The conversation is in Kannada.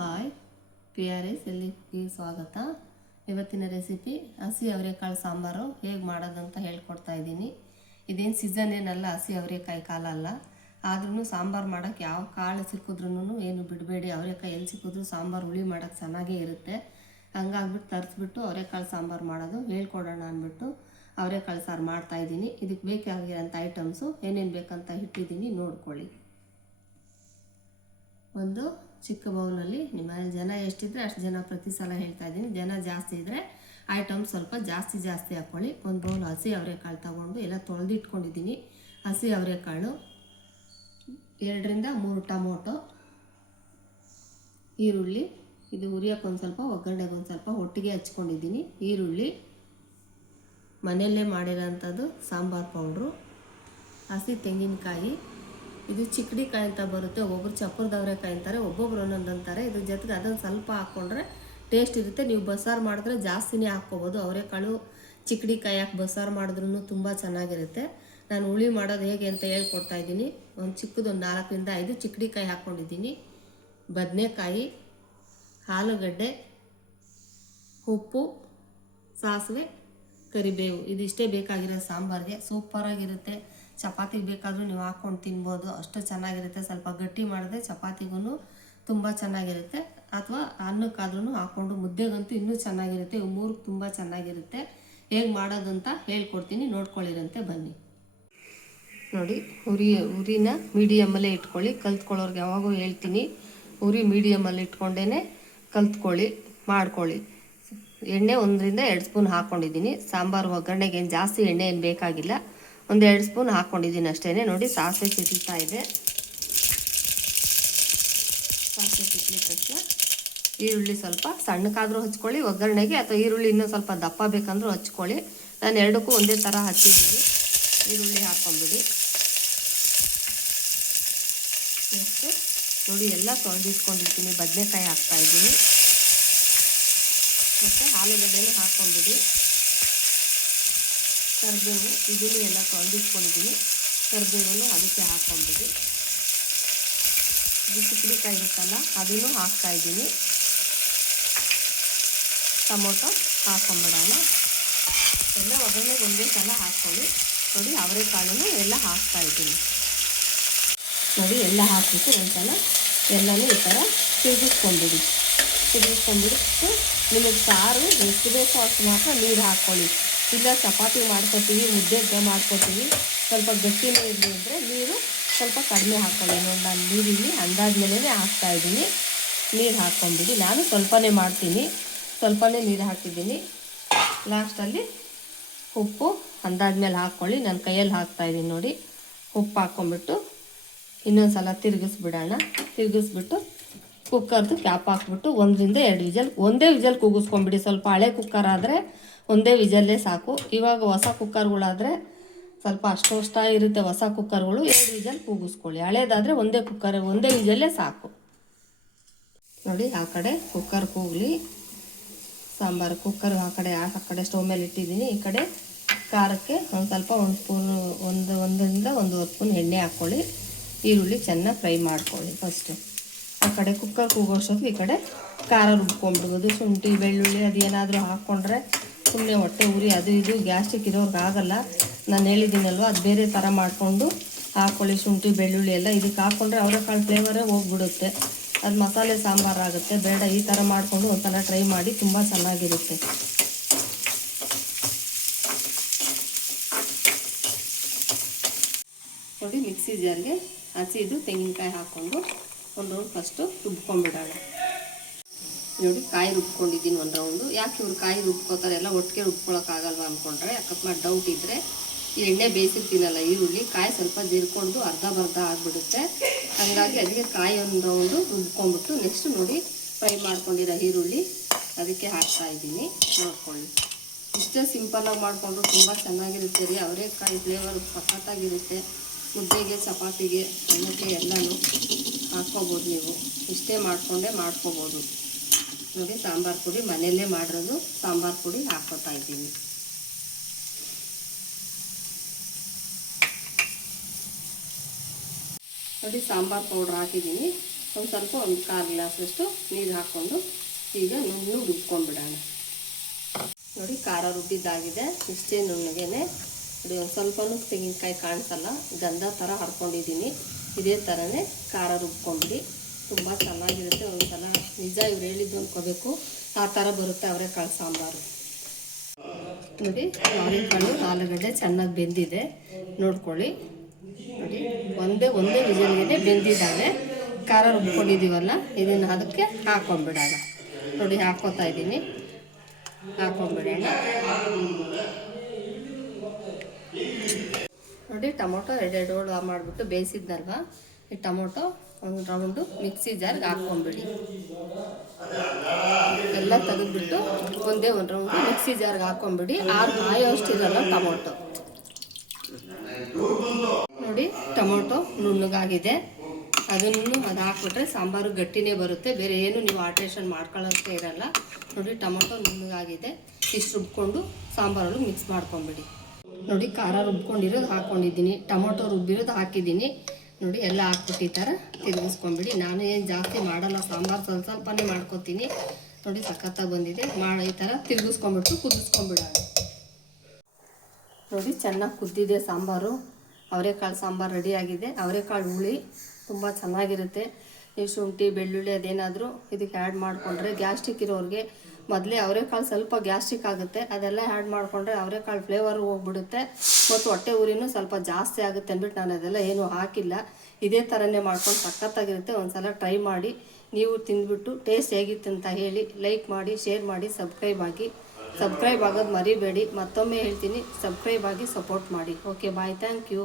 ಹಾಯ್, PRS ಎಲ್ಲಿಗೆ ಸ್ವಾಗತ. ಇವತ್ತಿನ ರೆಸಿಪಿ ಹಸಿ ಅವರೆಕಾಳು ಸಾಂಬಾರು ಹೇಗೆ ಮಾಡೋದಂತ ಹೇಳ್ಕೊಡ್ತಾ ಇದ್ದೀನಿ. ಇದೇನು ಸೀಸನ್ ಏನಲ್ಲ, ಹಸಿ ಅವರೆಕಾಯಿ ಕಾಲ ಅಲ್ಲ. ಆದ್ರೂ ಸಾಂಬಾರು ಮಾಡೋಕ್ಕೆ ಯಾವ ಕಾಳು ಸಿಕ್ಕಿದ್ರೂ ಏನು ಬಿಡಬೇಡಿ. ಅವರೆಕಾಯಿ ಎಲ್ಲಿ ಸಿಕ್ಕಿದ್ರು ಸಾಂಬಾರು ಹುಳಿ ಮಾಡೋಕ್ಕೆ ಚೆನ್ನಾಗೇ ಇರುತ್ತೆ. ಹಂಗಾಗ್ಬಿಟ್ಟು ತರಿಸ್ಬಿಟ್ಟು ಅವರೆಕಾಳು ಸಾಂಬಾರು ಮಾಡೋದು ಹೇಳ್ಕೊಡೋಣ ಅಂದ್ಬಿಟ್ಟು ಅವರೆಕಾಳು ಸಾರು ಮಾಡ್ತಾಯಿದ್ದೀನಿ. ಇದಕ್ಕೆ ಬೇಕಾಗಿರೋಂಥ ಐಟಮ್ಸು ಏನೇನು ಬೇಕಂತ ಇಟ್ಟಿದ್ದೀನಿ, ನೋಡ್ಕೊಳ್ಳಿ. ಒಂದು ಚಿಕ್ಕ ಬೌಲಲ್ಲಿ ನಿಮ್ಮ ಮನೇಲಿ ಜನ ಎಷ್ಟಿದ್ರೆ ಅಷ್ಟು ಜನ ಪ್ರತಿ ಸಲ ಹೇಳ್ತಾ ಇದ್ದೀನಿ. ಜನ ಜಾಸ್ತಿ ಇದ್ದರೆ ಐಟಮ್ ಸ್ವಲ್ಪ ಜಾಸ್ತಿ ಹಾಕ್ಕೊಳ್ಳಿ. ಒಂದು ಬೌಲ್ ಹಸಿ ಅವರೆಕಾಳು ತಗೊಂಡು ಎಲ್ಲ ತೊಳೆದಿಟ್ಕೊಂಡಿದ್ದೀನಿ. ಹಸಿ ಅವರೆಕಾಳು, 2ರಿಂದ 3 ಟೊಮೊಟೊ, ಈರುಳ್ಳಿ, ಇದು ಹುರಿಯೋಕೆ ಒಂದು ಸ್ವಲ್ಪ, ಒಗ್ಗರಣೆಗೆ ಒಂದು ಸ್ವಲ್ಪ ಒಟ್ಟಿಗೆ ಹಚ್ಕೊಂಡಿದ್ದೀನಿ. ಈರುಳ್ಳಿ, ಮನೆಯಲ್ಲೇ ಮಾಡಿರೋಂಥದ್ದು ಸಾಂಬಾರು ಪೌಡ್ರು, ಹಸಿ ತೆಂಗಿನಕಾಯಿ, ಇದು ಚಿಕ್ಕಡಿಕಾಯಿ ಅಂತ ಬರುತ್ತೆ. ಒಬ್ಬೊಬ್ರು ಚಪ್ಪರದ ಅವರೆಕಾಯಿ ಅಂತಾರೆ, ಒಬ್ಬೊಬ್ರು ಒಂದೊಂದು ಅಂತಾರೆ. ಇದ್ರ ಜೊತೆಗೆ ಅದನ್ನು ಸ್ವಲ್ಪ ಹಾಕ್ಕೊಂಡ್ರೆ ಟೇಸ್ಟ್ ಇರುತ್ತೆ. ನೀವು ಬಸ್ಸಾರು ಮಾಡಿದ್ರೆ ಜಾಸ್ತಿನೇ ಹಾಕ್ಕೋಬೋದು. ಅವರೆಕಾಳು ಚಿಕ್ಕಡಿಕಾಯಿ ಹಾಕಿ ಬಸ್ಸಾರು ಮಾಡಿದ್ರೂ ತುಂಬ ಚೆನ್ನಾಗಿರುತ್ತೆ. ನಾನು ಹುಳಿ ಮಾಡೋದು ಹೇಗೆ ಅಂತ ಹೇಳ್ಕೊಡ್ತಾ ಇದ್ದೀನಿ. ಒಂದು ಚಿಕ್ಕದೊಂದು 4ರಿಂದ 5 ಚಿಕ್ಕಡಿಕಾಯಿ ಹಾಕ್ಕೊಂಡಿದ್ದೀನಿ. ಬದನೆಕಾಯಿ, ಆಲೂಗಡ್ಡೆ, ಉಪ್ಪು, ಸಾಸಿವೆ, ಕರಿಬೇವು, ಇದಿಷ್ಟೇ ಬೇಕಾಗಿರೋ ಸಾಂಬಾರಿಗೆ. ಸೂಪರಾಗಿರುತ್ತೆ. ಚಪಾತಿಗೆ ಬೇಕಾದರೂ ನೀವು ಹಾಕ್ಕೊಂಡು ತಿನ್ಬೋದು, ಅಷ್ಟು ಚೆನ್ನಾಗಿರುತ್ತೆ. ಸ್ವಲ್ಪ ಗಟ್ಟಿ ಮಾಡಿದ್ರೆ ಚಪಾತಿಗೂ ತುಂಬ ಚೆನ್ನಾಗಿರುತ್ತೆ, ಅಥವಾ ಅನ್ನಕ್ಕಾದ್ರೂ ಹಾಕ್ಕೊಂಡು ಮುದ್ದೆಗಂತೂ ಇನ್ನೂ ಚೆನ್ನಾಗಿರುತ್ತೆ. ಇವು 3 ತುಂಬ ಚೆನ್ನಾಗಿರುತ್ತೆ. ಹೇಗೆ ಮಾಡೋದು ಅಂತ ಹೇಳ್ಕೊಡ್ತೀನಿ, ನೋಡ್ಕೊಳ್ಳಿರಂತೆ ಬನ್ನಿ. ನೋಡಿ, ಉರಿನ ಮೀಡಿಯಮ್ಮಲ್ಲೇ ಇಟ್ಕೊಳ್ಳಿ. ಕಲ್ತ್ಕೊಳ್ಳೋರ್ಗೆ ಯಾವಾಗೂ ಹೇಳ್ತೀನಿ, ಉರಿ ಮೀಡಿಯಮ್ಮಲ್ಲಿ ಇಟ್ಕೊಂಡೇ ಕಲ್ತ್ಕೊಳ್ಳಿ, ಮಾಡ್ಕೊಳ್ಳಿ. ಎಣ್ಣೆ 1ರಿಂದ 2 ಸ್ಪೂನ್ ಹಾಕ್ಕೊಂಡಿದ್ದೀನಿ. ಸಾಂಬಾರು ಒಗ್ಗರಣೆಗೆ ಏನು ಜಾಸ್ತಿ ಎಣ್ಣೆ ಏನು ಬೇಕಾಗಿಲ್ಲ, 1-2 ಸ್ಪೂನ್ ಹಾಕ್ಕೊಂಡಿದ್ದೀನಿ ಅಷ್ಟೇ. ನೋಡಿ, ಸಾಸಿವೆ ಸಿಕ್ತಾ ಇದೆ. ಸಾಸಿವೆ ಸಿಕ್ಲಿದ ತಕ್ಷಣ ಈರುಳ್ಳಿ ಸ್ವಲ್ಪ ಸಣ್ಣಕ್ಕಾದರೂ ಹಚ್ಕೊಳ್ಳಿ ಒಗ್ಗರಣೆಗೆ, ಅಥವಾ ಈರುಳ್ಳಿ ಇನ್ನೂ ಸ್ವಲ್ಪ ದಪ್ಪ ಬೇಕಂದ್ರೂ ಹಚ್ಕೊಳ್ಳಿ. ನಾನು ಎರಡಕ್ಕೂ ಒಂದೇ ಥರ ಹಚ್ಚಿದ್ದೀನಿ. ಈರುಳ್ಳಿ ಹಾಕ್ಕೊಂಬಿಡಿ. ನೆಕ್ಸ್ಟು ನೋಡಿ, ಎಲ್ಲ ತೊಳೆದಿಟ್ಕೊಂಡಿರ್ತೀನಿ. ಬದನೆಕಾಯಿ ಹಾಕ್ತಾಯಿದ್ದೀನಿ, ಮತ್ತು ಆಲೂಗಡ್ಡೆನೂ ಹಾಕ್ಕೊಂಬಿಡಿ. ಕರಿಬೇವು, ಇದನ್ನು ಎಲ್ಲ ತೊಳೆದಿಟ್ಕೊಂಡಿದ್ದೀನಿ. ಕರಿಬೇವನ್ನು ಅದಕ್ಕೆ ಹಾಕ್ಕೊಂಬಿಡಿ. ಇದು ಚಿಕ್ಕಡಿಕಾಯಿ ಇರುತ್ತಲ್ಲ, ಅದನ್ನು ಹಾಕ್ತಾಯಿದ್ದೀನಿ. ಟೊಮೊಟೊ ಹಾಕ್ಕೊಂಬಿಡೋಣ. ಎಲ್ಲ ಒಗ್ಗರಣೆಗೆ ಒಂದೇ ಸಲ ಹಾಕ್ಕೊಳ್ಳಿ. ನೋಡಿ, ಅವರೆಕಾಳನ್ನು ಎಲ್ಲ ಹಾಕ್ತಾಯಿದ್ದೀನಿ. ನೋಡಿ, ಎಲ್ಲ ಹಾಕ್ಬಿಟ್ಟು ಒಂದ್ಸಲ ಎಲ್ಲನೂ ಈ ಥರ ತಿರುಗಿಸ್ಕೊಂಬಿಡಿ. ನಿಮಗೆ ಸಾರು ಎಷ್ಟು ಬೇಕೋ ಅಷ್ಟು ಮಾತ್ರ ನೀರು ಹಾಕ್ಕೊಳ್ಳಿ. ಇಲ್ಲ ಚಪಾತಿ ಮಾಡ್ಕೊತೀವಿ, ಮುದ್ದೆಗೆ ಮಾಡ್ಕೊತೀವಿ, ಸ್ವಲ್ಪ ಗಟ್ಟಿನೇ ಇರಲಿ ಅಂದರೆ ನೀರು ಸ್ವಲ್ಪ ಕಡಿಮೆ ಹಾಕ್ಕೊಳ್ಳಿ. ನೋಡಿ, ನಾನು ನೀರಿಲ್ಲಿ ಅಂದಾದ್ಮೇಲೆ ಹಾಕ್ತಾಯಿದ್ದೀನಿ. ನೀರು ಹಾಕ್ಕೊಂಬಿಡಿ. ನಾನು ಸ್ವಲ್ಪನೇ ಮಾಡ್ತೀನಿ, ಸ್ವಲ್ಪನೇ ನೀರು ಹಾಕಿದ್ದೀನಿ. ಲಾಸ್ಟಲ್ಲಿ ಉಪ್ಪು ಅಂದಾದ್ಮೇಲೆ ಹಾಕ್ಕೊಳ್ಳಿ. ನಾನು ಕೈಯಲ್ಲಿ ಹಾಕ್ತಾಯಿದ್ದೀನಿ. ನೋಡಿ, ಉಪ್ಪು ಹಾಕ್ಕೊಂಬಿಟ್ಟು ಇನ್ನೊಂದು ಸಲ ತಿರುಗಿಸ್ಬಿಟ್ಟು ಕುಕ್ಕರ್ದು ಕ್ಯಾಪ್ ಹಾಕ್ಬಿಟ್ಟು 1ರಿಂದ 2 ವಿಜಲ್, ಒಂದೇ ವಿಜಲ್ ಕೂಗಿಸ್ಕೊಂಬಿಡಿ. ಸ್ವಲ್ಪ ಹಳೆ ಕುಕ್ಕರ್ ಆದರೆ ಒಂದೇ ವಿಜಲ್ಲೇ ಸಾಕು. ಇವಾಗ ಹೊಸ ಕುಕ್ಕರ್ಗಳಾದರೆ ಸ್ವಲ್ಪ ಅಷ್ಟ ಇರುತ್ತೆ. ಹೊಸ ಕುಕ್ಕರ್ಗಳು 2 ವಿಜಲ್ ಕೂಗಿಸ್ಕೊಳ್ಳಿ. ಹಳೇದಾದರೆ ಒಂದೇ ವಿಜಲ್ಲೇ ಸಾಕು. ನೋಡಿ, ಆ ಕಡೆ ಕುಕ್ಕರ್ ಕೂಗಲಿ. ಸಾಂಬಾರು ಕುಕ್ಕರ್ ಆ ಕಡೆ ಸ್ಟವ್ ಮೇಲೆ ಇಟ್ಟಿದ್ದೀನಿ. ಈ ಕಡೆ ಖಾರಕ್ಕೆ ಒಂದು ಸ್ವಲ್ಪ 1 ಸ್ಪೂನು, 1ರಿಂದ 1.5 ಸ್ಪೂನ್ ಎಣ್ಣೆ ಹಾಕ್ಕೊಳ್ಳಿ. ಈರುಳ್ಳಿ ಚೆನ್ನಾಗಿ ಫ್ರೈ ಮಾಡ್ಕೊಳ್ಳಿ ಫಸ್ಟು. ಆ ಕಡೆ ಕುಕ್ಕರ್ ಕೂಗೋಷ್ಟೊತ್ತಿಗೆ ಈ ಕಡೆ ಖಾರ ರುಬ್ಕೊಂಡ್ಬಿಡ್ಬೋದು. ಶುಂಠಿ, ಬೆಳ್ಳುಳ್ಳಿ ಅದೇನಾದರೂ ಹಾಕ್ಕೊಂಡ್ರೆ ಸುಮ್ಮನೆ ಹೊಟ್ಟೆ ಉರಿ ಅದು ಇದು ಗ್ಯಾಸ್ಟ್ರಿಕ್ ಇರೋರ್ಗೆ ಆಗಲ್ಲ. ನಾನು ಹೇಳಿದ್ದೀನಲ್ವ, ಅದು ಬೇರೆ ಥರ ಮಾಡಿಕೊಂಡು ಹಾಕ್ಕೊಳ್ಳಿ. ಶುಂಠಿ, ಬೆಳ್ಳುಳ್ಳಿ ಎಲ್ಲ ಇದಕ್ಕೆ ಹಾಕ್ಕೊಂಡ್ರೆ ಅವರೆಕಾಳು ಫ್ಲೇವರೇ ಹೋಗ್ಬಿಡುತ್ತೆ. ಅದು ಮಸಾಲೆ ಸಾಂಬಾರು ಆಗುತ್ತೆ. ಬೇಡ, ಈ ಥರ ಮಾಡಿಕೊಂಡು ಒಂದ್ಸಲ ಟ್ರೈ ಮಾಡಿ, ತುಂಬ ಚೆನ್ನಾಗಿರುತ್ತೆ. ನೋಡಿ, ಮಿಕ್ಸಿ ಜಾರ್ಗೆ ಹಸಿದು ತೆಂಗಿನಕಾಯಿ ಹಾಕ್ಕೊಂಡು ಒಂದು ರೌಂಡ್ ಫಸ್ಟು ರುಬ್ಕೊಂಡ್ಬಿಡೋಣ. ನೋಡಿ, ಕಾಯಿ ರುಬ್ಕೊಂಡಿದ್ದೀನಿ 1 ರೌಂಡು. ಯಾಕೆ ಇವ್ರು ಕಾಯಿ ರುಬ್ಕೋತಾರೆ, ಎಲ್ಲ ಒಟ್ಟಿಗೆ ರುಬ್ಕೊಳ್ಳೋಕ್ಕಾಗಲ್ವ ಅಂದ್ಕೊಂಡ್ರೆ, ಅಕಸ್ಮಾತ್ ಡೌಟ್ ಇದ್ದರೆ ಈ ಎಣ್ಣೆ ಬೇಯಿಸಿರ್ತೀನಲ್ಲ ಈರುಳ್ಳಿ, ಕಾಯಿ ಸ್ವಲ್ಪ ಜೀರ್ಕೊಂಡು ಅರ್ಧ ಆಗಿಬಿಡುತ್ತೆ. ಹಾಗಾಗಿ ಅದಕ್ಕೆ ಕಾಯಿ 1 ರೌಂಡು ರುಬ್ಕೊಂಡ್ಬಿಟ್ಟು ನೆಕ್ಸ್ಟ್ ನೋಡಿ ಫ್ರೈ ಮಾಡ್ಕೊಂಡಿರೋ ಈರುಳ್ಳಿ ಅದಕ್ಕೆ ಹಾಕ್ತಾಯಿದ್ದೀನಿ. ನೋಡ್ಕೊಳ್ಳಿ, ಇಷ್ಟೇ ಸಿಂಪಲ್ಲಾಗಿ ಮಾಡಿಕೊಂಡ್ರು ತುಂಬ ಚೆನ್ನಾಗಿರುತ್ತೆ ರೀ. ಅವರೆಕಾಯಿ ಫ್ಲೇವರ್ ಸಖತ್ತಾಗಿರುತ್ತೆ. ಮುದ್ದೆಗೆ, ಚಪಾತಿಗೆ, ಅನ್ನಕ್ಕೆ ಎಲ್ಲನೂ ಹಾಕ್ಕೋಬೋದು. ನೀವು ಇಷ್ಟೇ ಮಾಡ್ಕೋಬೋದು. ನೋಡಿ, ಸಾಂಬಾರು ಪುಡಿ ಮನೆಯಲ್ಲೇ ಮಾಡಿರೋದು ಸಾಂಬಾರು ಪುಡಿ ಹಾಕ್ಕೊತಾ ಇದ್ದೀನಿ. ನೋಡಿ, ಸಾಂಬಾರು ಪೌಡ್ರ್ ಹಾಕಿದ್ದೀನಿ. ಒಂದು ಕಾಲು ಗ್ಲಾಸಷ್ಟು ನೀರು ಹಾಕ್ಕೊಂಡು ಈಗ ನುಣ್ಣಗೆ ರುಬ್ಕೊಂಡ್ಬಿಡೋಣ. ನೋಡಿ ಖಾರ ರುಬ್ಬಿದ್ದಾಗಿದೆ, ಇಷ್ಟೇ ನುಣ್ಣಗೇನೆ. ನೋಡಿ ಒಂದು ಸ್ವಲ್ಪನೂ ತೆಂಗಿನಕಾಯಿ ಕಾಣಿಸಲ್ಲ, ಗಂಧ ಥರ ಹರ್ಕೊಂಡಿದ್ದೀನಿ. ಇದೇ ಥರನೇ ಖಾರ ರುಬ್ಕೊಂಬಿಡಿ, ತುಂಬ ಚೆನ್ನಾಗಿರುತ್ತೆ. ಒಂದು ಸಲ ನಿಜ ಇವ್ರು ಹೇಳಿದ್ದು ಅಂದ್ಕೋಬೇಕು, ಆ ಥರ ಬರುತ್ತೆ ಅವರೆಕಾಳು ಸಾಂಬಾರು. ನೋಡಿ ಅವರೆಕಾಳು ಆಲೂಗಡ್ಡೆ ಚೆನ್ನಾಗಿ ಬೆಂದಿದೆ, ನೋಡ್ಕೊಳ್ಳಿ. ನೋಡಿ ಒಂದೇ ವಿಜಲ್ಗೆ ಬೆಂದಿದ್ದಾವೆ. ಖಾರ ರುಬ್ಕೊಂಡಿದ್ದೀವಲ್ಲ, ಇದನ್ನು ಅದಕ್ಕೆ ಹಾಕ್ಕೊಂಬಿಡೋಣ. ನೋಡಿ ಹಾಕ್ಕೋತಾ ಇದ್ದೀನಿ, ಹಾಕ್ಕೊಂಬಿಡೋಣ. ನೋಡಿ ಟೊಮೊಟೊ ಎರಡೆರಡು ಹೋಳು ಮಾಡಿಬಿಟ್ಟು ಬೇಯಿಸಿದ್ನಲ್ವ, ಈ ಟೊಮೊಟೊ ಒಂದು ರೌಂಡು ಮಿಕ್ಸಿ ಜಾರ್ಗೆ ಹಾಕ್ಕೊಂಬಿಡಿ. ಎಲ್ಲ ತೆಗೆದುಬಿಟ್ಟು ಒಂದು ರೌಂಡು ಮಿಕ್ಸಿ ಜಾರ್ಗೆ ಹಾಕ್ಕೊಂಬಿಡಿ. ಕಾಯೋಷ್ಟಿರಲ್ಲ ಟೊಮೊಟೊ. ನೋಡಿ ಟೊಮೊಟೊ ನುಣ್ಣಗಾಗಿದೆ, ಅದನ್ನು ಹಾಕ್ಬಿಟ್ರೆ ಸಾಂಬಾರು ಗಟ್ಟಿನೇ ಬರುತ್ತೆ, ಬೇರೆ ಏನು ನೀವು ಆಲ್ಟ್ರೇಷನ್ ಮಾಡ್ಕೊಳ್ಳೋಕ್ಕೆ ಇರಲ್ಲ. ನೋಡಿ ಟೊಮೊಟೊ ನುಣ್ಣಗಾಗಿದೆ, ಇಷ್ಟು ರುಬ್ಕೊಂಡು ಸಾಂಬಾರಲ್ಲಿ ಮಿಕ್ಸ್ ಮಾಡ್ಕೊಂಬಿಡಿ. ನೋಡಿ ಖಾರ ರುಬ್ಕೊಂಡಿರೋದು ಹಾಕ್ಕೊಂಡಿದ್ದೀನಿ, ಟೊಮೊಟೊ ರುಬ್ಬಿರೋದು ಹಾಕಿದ್ದೀನಿ. ನೋಡಿ ಎಲ್ಲ ಹಾಕ್ಬಿಟ್ಟು ಈ ಥರ ತಿರುಗಿಸ್ಕೊಂಬಿಡಿ. ನಾನು ಏನು ಜಾಸ್ತಿ ಮಾಡಲ್ಲ ಸಾಂಬಾರು, ಸ್ವಲ್ಪನೇ ಮಾಡ್ಕೊತೀನಿ. ನೋಡಿ ಸಖತ್ತಾಗಿ ಬಂದಿದೆ. ಈ ಥರ ತಿರುಗಿಸ್ಕೊಂಬಿಟ್ಟು ಕುದಿಸ್ಕೊಂಬಿಡೋಣ. ನೋಡಿ ಚೆನ್ನಾಗಿ ಕುದ್ದಿದೆ ಸಾಂಬಾರು. ಅವರೆಕಾಳು ಸಾಂಬಾರು ರೆಡಿಯಾಗಿದೆ. ಅವರೆಕಾಳು ಹುಳಿ ತುಂಬ ಚೆನ್ನಾಗಿರುತ್ತೆ. ಈ ಶುಂಠಿ ಬೆಳ್ಳುಳ್ಳಿ ಅದೇನಾದರೂ ಇದಕ್ಕೆ ಆ್ಯಡ್ ಮಾಡಿಕೊಂಡ್ರೆ, ಗ್ಯಾಸ್ಟ್ರಿಕ್ ಇರೋರಿಗೆ ಮೊದಲೇ ಅವರೆಕಾಳು ಸ್ವಲ್ಪ ಗ್ಯಾಸ್ಟ್ರಿಕ್ ಆಗುತ್ತೆ, ಅದೆಲ್ಲ ಆ್ಯಡ್ ಮಾಡಿಕೊಂಡ್ರೆ ಅವರೆಕಾಳು ಫ್ಲೇವರು ಹೋಗ್ಬಿಡುತ್ತೆ ಮತ್ತು ಹೊಟ್ಟೆ ಉರಿನೂ ಸ್ವಲ್ಪ ಜಾಸ್ತಿ ಆಗುತ್ತೆ ಅಂದ್ಬಿಟ್ಟು ನಾನು ಅದೆಲ್ಲ ಏನೂ ಹಾಕಿಲ್ಲ. ಇದೇ ಥರನೇ ಮಾಡ್ಕೊಂಡು ಸಖತ್ತಾಗಿರುತ್ತೆ. ಒಂದು ಸಲ ಟ್ರೈ ಮಾಡಿ, ನೀವು ತಿಂದ್ಬಿಟ್ಟು ಟೇಸ್ಟ್ ಹೇಗಿತ್ತು ಅಂತ ಹೇಳಿ. ಲೈಕ್ ಮಾಡಿ, ಶೇರ್ ಮಾಡಿ, ಸಬ್ಸ್ಕ್ರೈಬ್ ಆಗೋದು ಮರಿಬೇಡಿ. ಮತ್ತೊಮ್ಮೆ ಹೇಳ್ತೀನಿ, ಸಬ್ಸ್ಕ್ರೈಬ್ ಆಗಿ ಸಪೋರ್ಟ್ ಮಾಡಿ. Okay bye, thank you.